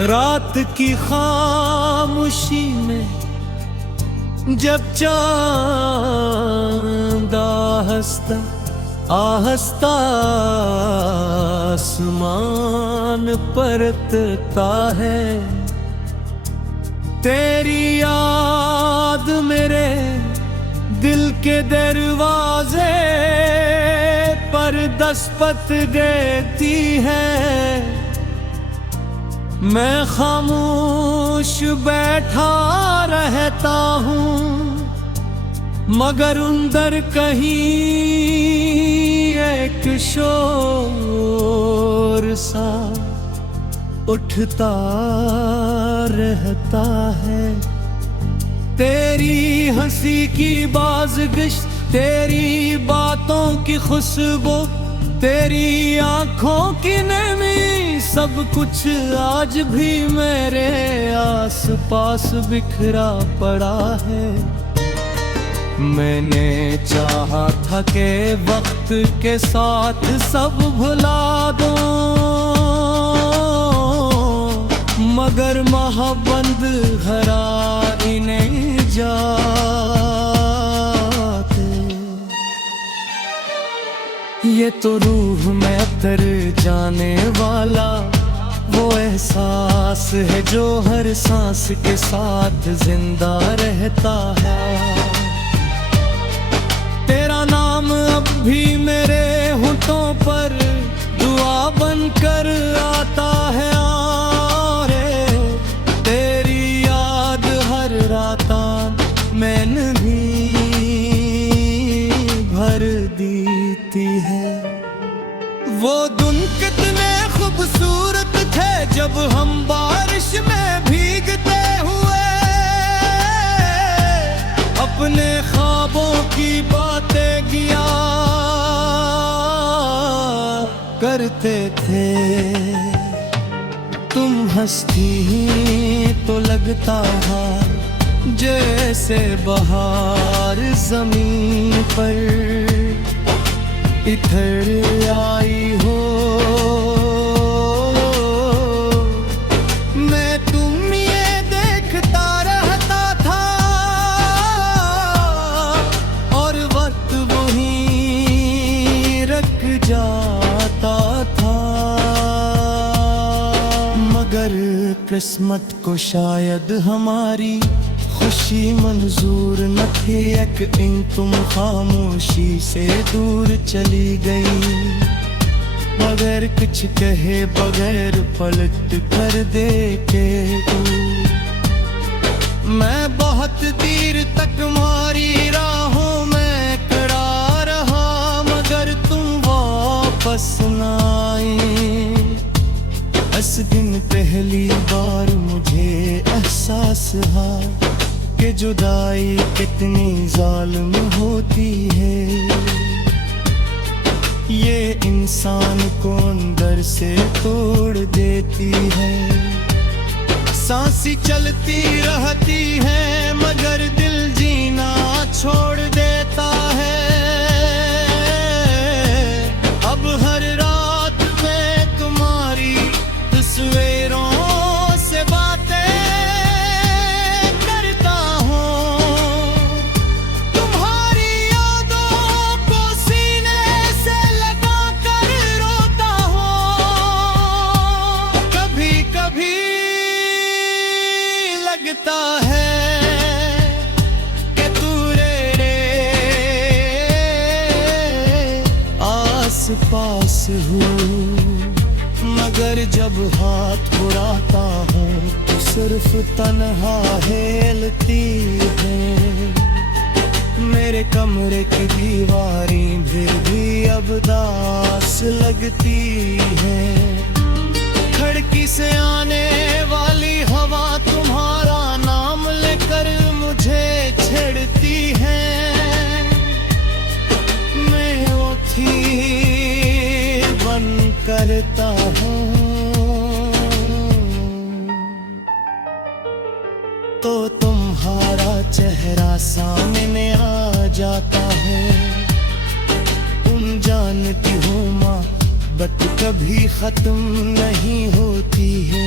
रात की खामोशी में जब चांद आहिस्ता आहिस्ता आसमान परतता है, तेरी याद मेरे दिल के दरवाजे पर दस्तक देती है। मैं खामोश बैठा रहता हूँ, मगर अंदर कहीं एक शोर सा उठता रहता है। तेरी हंसी की बाज़गिश्त, तेरी बातों की खुशबू, तेरी आंखों की नमी, सब कुछ आज भी मेरे आस पास बिखरा पड़ा है। मैंने चाहा था कि वक्त के साथ सब भुला दूं, मगर महाबंद हरा इन्हें जाते। ये तो रूह में उतर जाने वाला वो एहसास है जो हर सांस के साथ जिंदा रहता है। तेरा नाम अब भी मेरे होठों पर दुआ बनकर आता है। और तेरी याद हर रात मैंने भी भर देती है। वो दिन कितने खूबसूरत थे जब हम बारिश में भीगते हुए अपने ख्वाबों की बातें किया करते थे। तुम हंसती तो लगता है जैसे बहार जमीन पर इधर आई हो। मैं तुम ये देखता रहता था और वक्त वहीं रख जाता था। मगर किस्मत को शायद हमारी खुशी मंजूर न थी। एक इन तुम खामोशी से दूर चली गई, मगर कुछ कहे बगैर पलट कर देखे तू। मैं बहुत देर तक तुम्हारी राहों में खड़ा रहा, मगर तुम वापस न आई। इस दिन पहली बार मुझे एहसास हुआ कि जुदाई कितनी जालिम होती है। ये इंसान को अंदर से तोड़ देती है। सांसें चलती रहती है मगर दिल जीना छोड़ देता है। अब हर रात में तुम्हारी तस्वीरों से बातें करता हूँ, तुम्हारी यादों को सीने से लगा कर रोता हूँ। कभी कभी लगता है कि तू रे आस पास हूँ, मगर जब हाथ उड़ाता हूँ तो सिर्फ तन्हा हिलती है। मेरे कमरे की दीवारें भी अब दास लगती है। खिड़की से आने वाली हवा तुम्हारा नाम लेकर मुझे छेड़ती है। मैं वो थी बन करता हूँ तो तुम्हारा चेहरा सामने आ जाता है। तुम जानती हो माँ, मोहब्बत कभी खत्म नहीं होती है।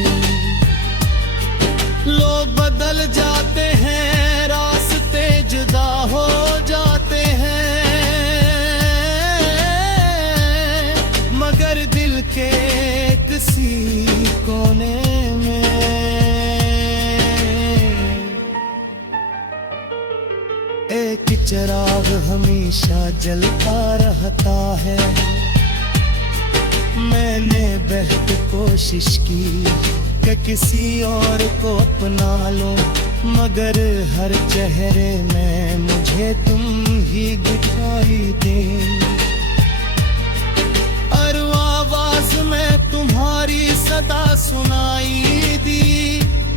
चिराग हमेशा जलता रहता है। मैंने बहुत कोशिश की कि किसी और को अपना लूं, मगर हर चेहरे में मुझे तुम ही दिखाई दे। और आवाज में तुम्हारी सदा सुनाई दी,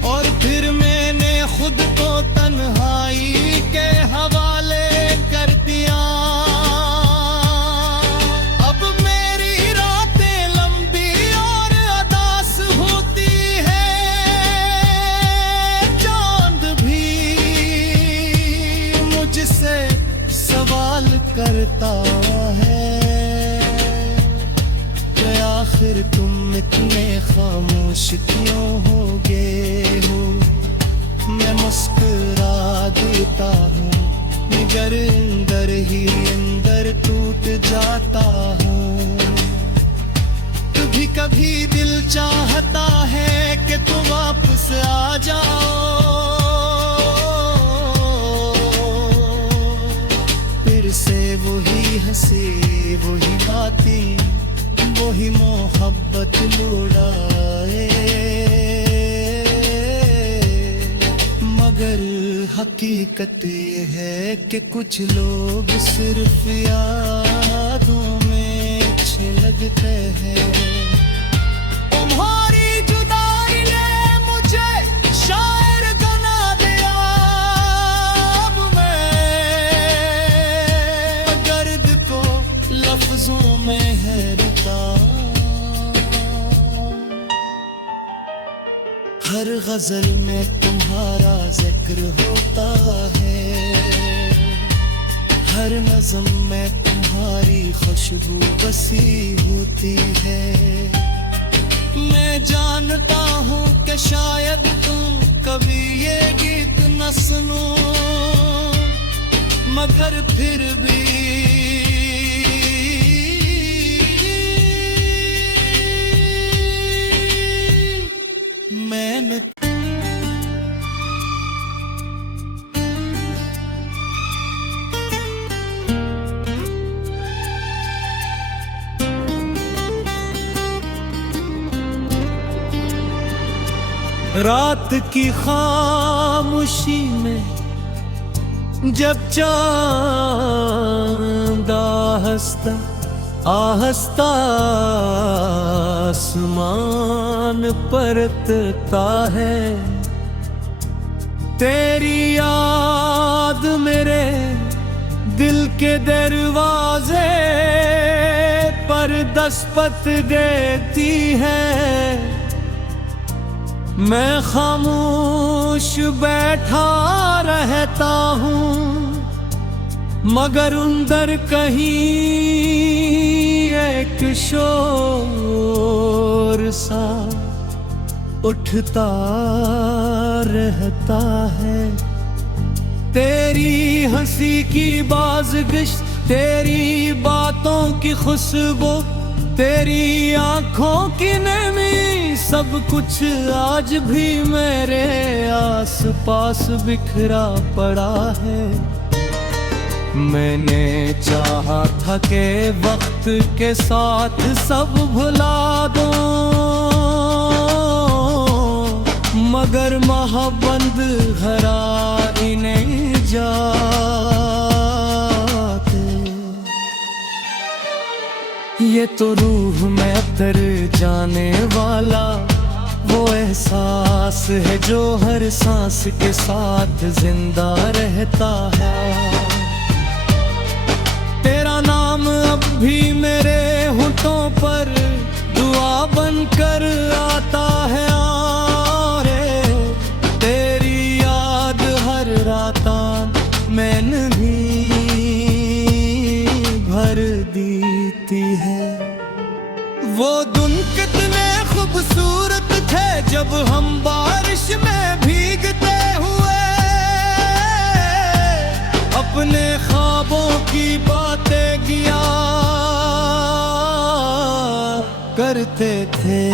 और फिर मैंने खुद को तन्हाई के हवाले कर दिया। अब मेरी रातें लंबी और अदास होती है, चांद भी मुझसे सवाल करता है कि आखिर तुम इतने खामोश क्यों हो गए हो। मैं मुस्कुरा देता हूँ, मगर अंदर ही अंदर टूट जाता हूँ। कभी कभी दिल चाहता है कि तुम वापस आ जाओ, फिर से वही हंसी वही बातें वही मोहब्बत लुटाए। मगर हकीकत ये है कि कुछ लोग सिर्फ यादों में अच्छे लगते हैं। तुम्हारी जुदाई ने मुझे शायर बना दिया। अब मैं दर्द को लफ्जों में हैरता। हर गजल में तुम्हारा जिक्र होता है, हर नज़म में तुम्हारी खुशबू बसी होती है। मैं जानता हूँ कि शायद तुम कभी ये गीत न सुनो, मगर फिर भी मैंने रात की खामोशी में जब चांद आहिस्ता आहिस्ता आसमान परतता है, तेरी याद मेरे दिल के दरवाजे पर दस्तक देती है। मैं खामोश बैठा रहता हूँ, मगर अंदर कहीं एक शोर सा उठता रहता है। तेरी हंसी की बाज़गिश्त, तेरी बातों की खुशबू, तेरी आंखों की नमी, सब कुछ आज भी मेरे आस पास बिखरा पड़ा है। मैंने चाहा था कि वक्त के साथ सब भुला दूं, मगर महाबंद हरा इन्हें जाते। ये तो रूह में उतर जाने वाला वो एहसास है जो हर सांस के साथ जिंदा रहता है। तेरा नाम अब भी मेरे होठों पर दुआ बनकर आता है। और तेरी याद हर रात मैंने भी भर देती है। वो दिन कितने खूबसूरत थे जब हम बारिश में भीगते हुए अपने ख्वाबों की बातें किया करते थे।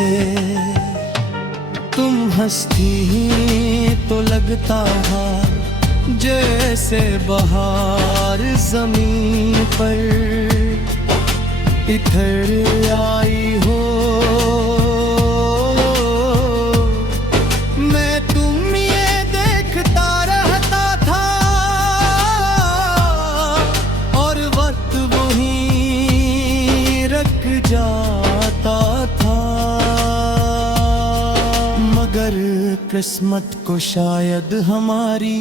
तुम हंसती तो लगता था जैसे बहार जमीन पर इधर आई हो। मैं तुम ये देखता रहता था और वक्त वहीं रख जाता था। मगर किस्मत को शायद हमारी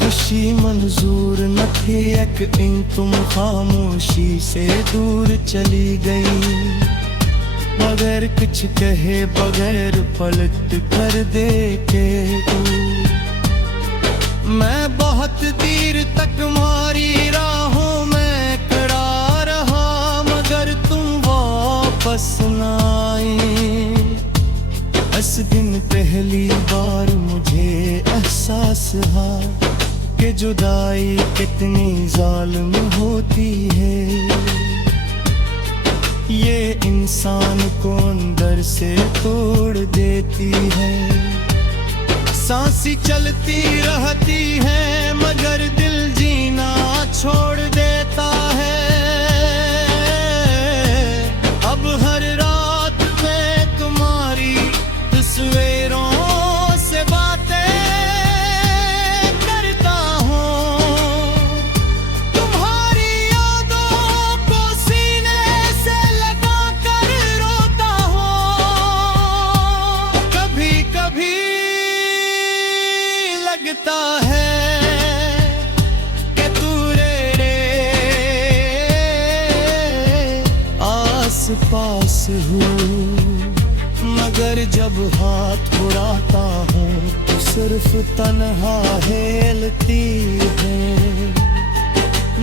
खुशी मंजूर न थी। एक इन तुम खामोशी से दूर चली गई, बगैर कुछ कहे बगैर पलट कर देखे तू। मैं बहुत देर तक तुम्हारी राहों में खड़ा रहा, मगर तुम वापस न आई। इस दिन पहली बार मुझे एहसास हुआ कि जुदाई कितनी जालिम होती है। ये इंसान को अंदर से तोड़ देती है। सांसें चलती रहती है मगर दिल जीना छोड़ देता है। अब हर रात में तुम्हारी तस्वीरों से बातें लगता है कि तू रे आस पास हूँ, मगर जब हाथ उड़ाता हूँ तो सिर्फ तन्हा हिलती है।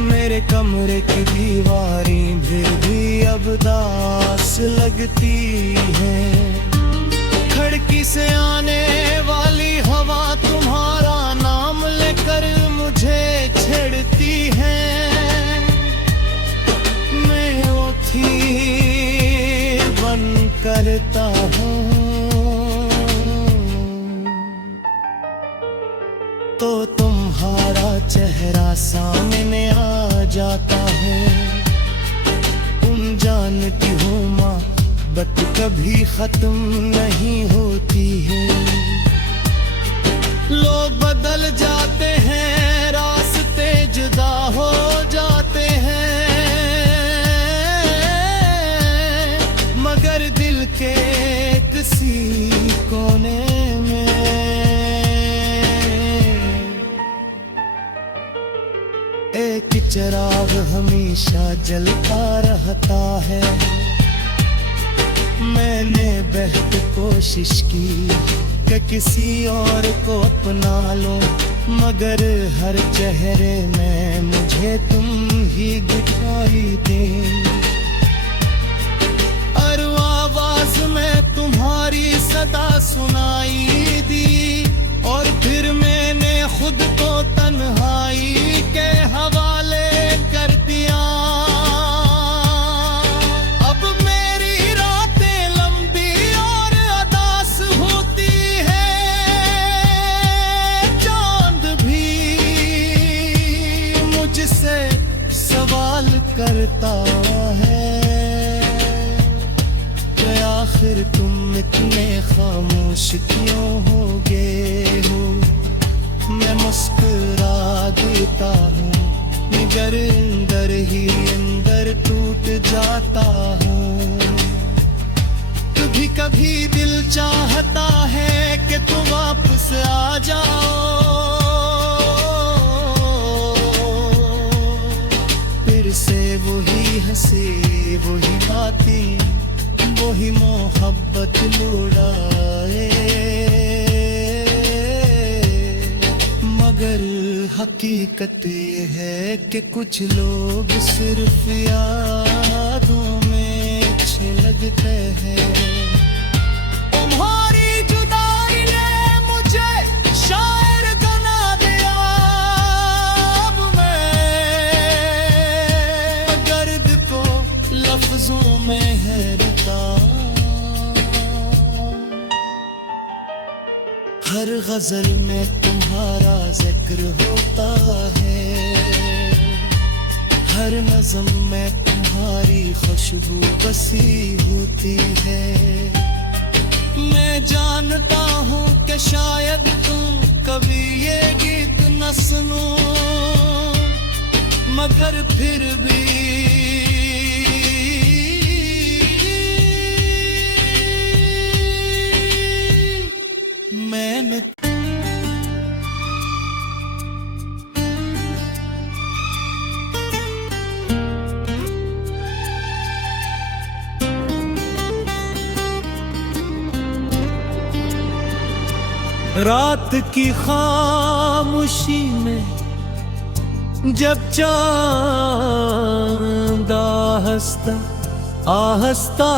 मेरे कमरे की दीवारें भी अब दास लगती है। खिड़की से आने वाली हवा तुम्हारा नाम लेकर मुझे छेड़ती है। मैं वो थी बन करता हूँ तो तुम्हारा चेहरा सामने आ जाता है। तुम जानती हो माँ, बात कभी खत्म नहीं होती है। लोग बदल जाते हैं, रास्ते जुदा हो जाते हैं, मगर दिल के किसी कोने में एक चिराग हमेशा जलता रहता है। मैंने बहुत कोशिश की कि किसी और को अपना लो, मगर हर चेहरे में मुझे तुम ही दिखाई दे। और आवाज में तुम्हारी सदा सुनाई दी और फिर मैंने खुद को तन्हाई के हवाले कर दिया। सवाल करता है कि आखिर तुम इतने खामोश क्यों हो गए हो। मैं मुस्कुरा देता हूँ मगर अंदर ही अंदर टूट जाता हूँ। कभी कभी दिल चाहता है कि तुम वापस आ जाओ, से वही हंसी वही बातें वही मोहब्बत लुटाए। मगर हकीकत ये है कि कुछ लोग सिर्फ यादों में अच्छे लगते हैं। तुम्हारी जुदाई ने मुझे शायर बना दिया। लफ्जों में हैरता हर गजल में तुम्हारा जिक्र होता है, हर नज़म में तुम्हारी खुशबू बसी होती है। मैं जानता हूँ कि शायद तुम कभी ये गीत न सुनो, मगर फिर भी मैंने रात की खामोशी में जब चांद आहिस्ता आहिस्ता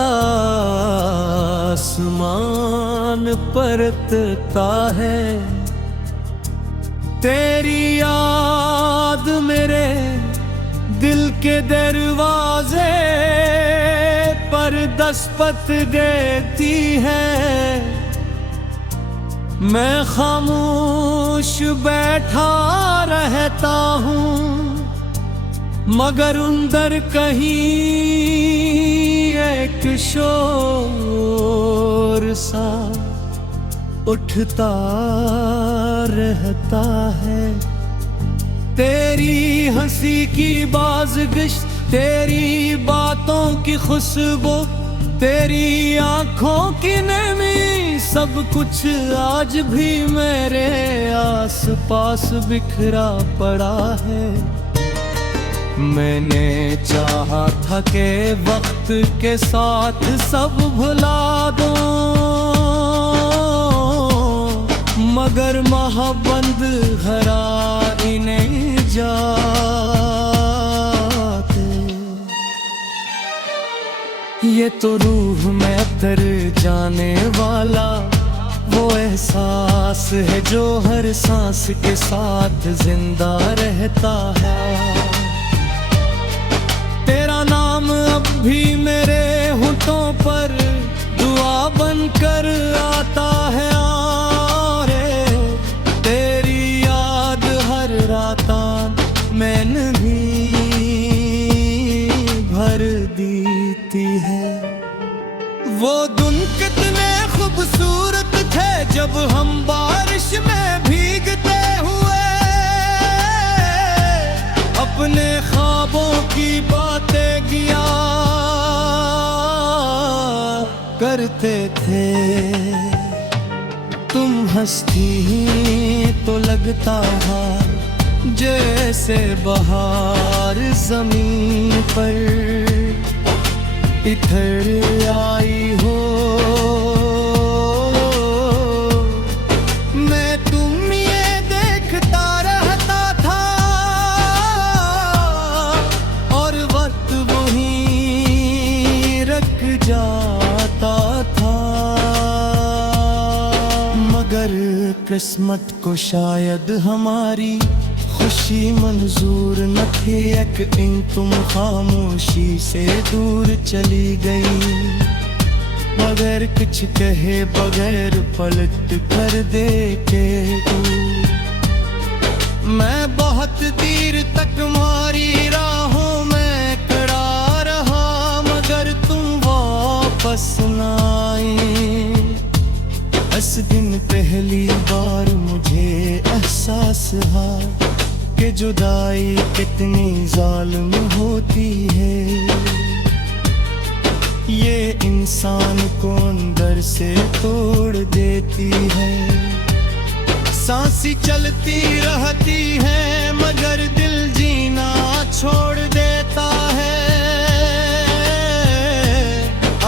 आसमान परतता है, तेरी याद मेरे दिल के दरवाजे पर दस्तक देती है। मैं खामोश बैठा रहता हूँ, मगर अंदर कहीं एक शोर सा उठता रहता है। तेरी हंसी की बाज़गिश्त, तेरी बातों की खुशबू, तेरी आंखों की नमी, सब कुछ आज भी मेरे आस पास बिखरा पड़ा है। मैंने चाहा था कि वक्त के साथ सब भुला दूं, मगर महाबंद हरा इन्हें जाते। ये तो रूह में तर जाने वाला वो एहसास है जो हर सांस के साथ जिंदा रहता है। तेरा नाम अब भी मेरे होठों पर दुआ बनकर आता है, और तेरी याद हर रात मैंने भी भर देती है। वो दिन कितने खूबसूरत थे जब हम बारिश में भीगते हुए अपने ख्वाबों की बातें किया करते थे। तुम हंसती तो लगता है जैसे बहार जमीन पर इधर आई हो। मैं तुम ये देखता रहता था और वक्त वहीं रख जाता था, मगर किस्मत को शायद हमारी खुशी मंजूर न थी। एक इन तुम खामोशी से दूर चली गई, मगर कुछ कहे बगैर पलट कर देखे तू। मैं बहुत देर तक तुम्हारी राहों में खड़ा रहा, मगर तुम वापस न आई। इस दिन पहली बार मुझे एहसास हुआ कि जुदाई कितनी जालिम होती है। ये इंसान को अंदर से तोड़ देती है। सांसें चलती रहती है मगर दिल जीना छोड़ देता है।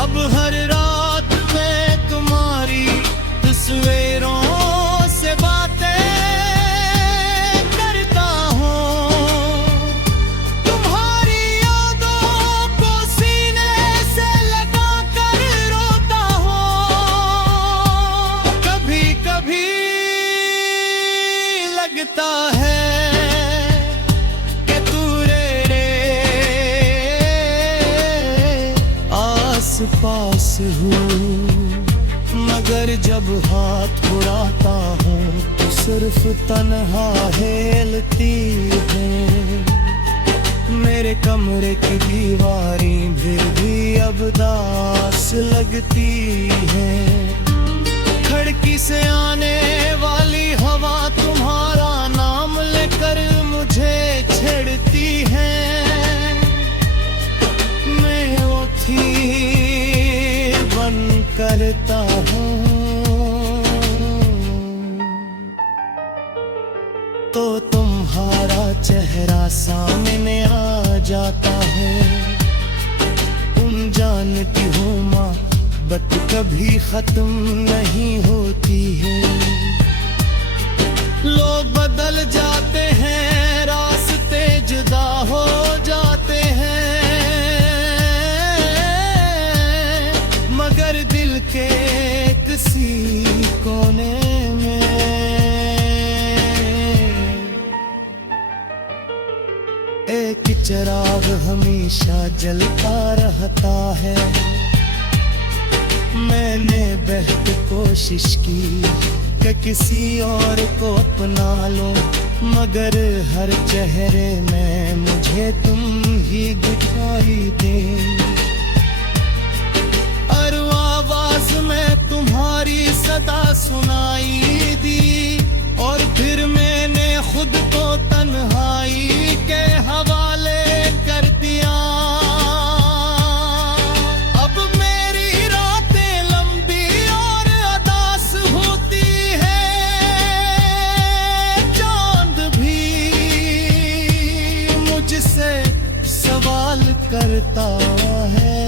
अब हर रात में तुम्हारी तस्वीरों से बातें करता हूँ, तुम्हारी यादों को सीने से लगा कर रोता हूँ। कभी कभी लगता है कि तू रे आस पास हूँ, मगर जब हाथ उड़ाता सिर्फ तन्हा हेलती है। मेरे कमरे की दीवारें भी अब दास लगती है। खिड़की से आने वाली हवा तुम्हारा नाम लेकर मुझे छेड़ती है। मैं ओथी बन करता हूँ तो तुम्हारा चेहरा सामने आ जाता है। तुम जानती हो मोहब्बत कभी खत्म नहीं होती है। लोग बदल जाते हैं, रास्ते जुदा हो जाते हैं, मगर दिल के किसी कोने में एक चिराग हमेशा जलता रहता है। मैंने बहुत कोशिश की कि किसी और को अपना लूं, मगर हर चेहरे में मुझे तुम ही दिखाई दे। और आवाज में तुम्हारी सदा सुनाई दी, और फिर मैंने खुद को तन्हाई के हवाले कर दिया। अब मेरी रातें लंबी और अदास होती है। चांद भी मुझसे सवाल करता है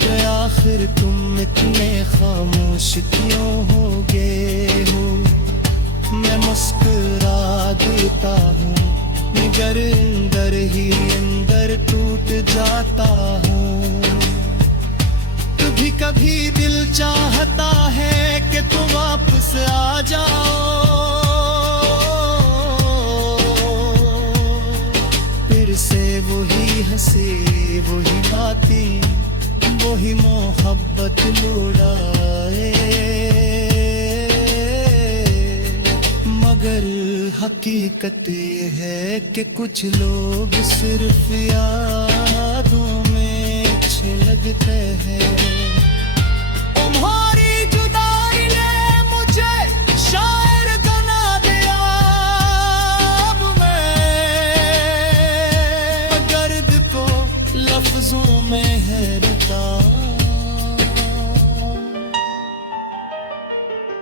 कि आखिर तुम इतने खामोश क्यों हो गए हो। मैं मुस्कुरा देता हूँ, मगर अंदर ही अंदर टूट जाता हूँ। कभी कभी दिल चाहता है कि तुम वापस आ जाओ, फिर से वही हंसी वही बातें वही मोहब्बत लुटाए। मगर हकीकत ये है कि कुछ लोग सिर्फ यादों में अच्छे लगते हैं। तुम्हारी जुदाई ने मुझे शायर बना दिया। अब मैं दर्द को लफ्जों में हैरता।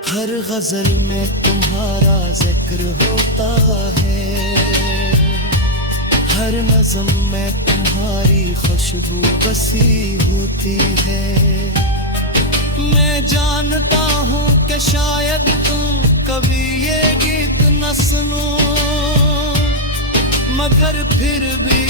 हर गजल में तुम्हारा जिक्र होता है, हर नज़म में तुम्हारी खुशबू बसी होती है। मैं जानता हूँ कि शायद तुम कभी ये गीत न सुनो, मगर फिर भी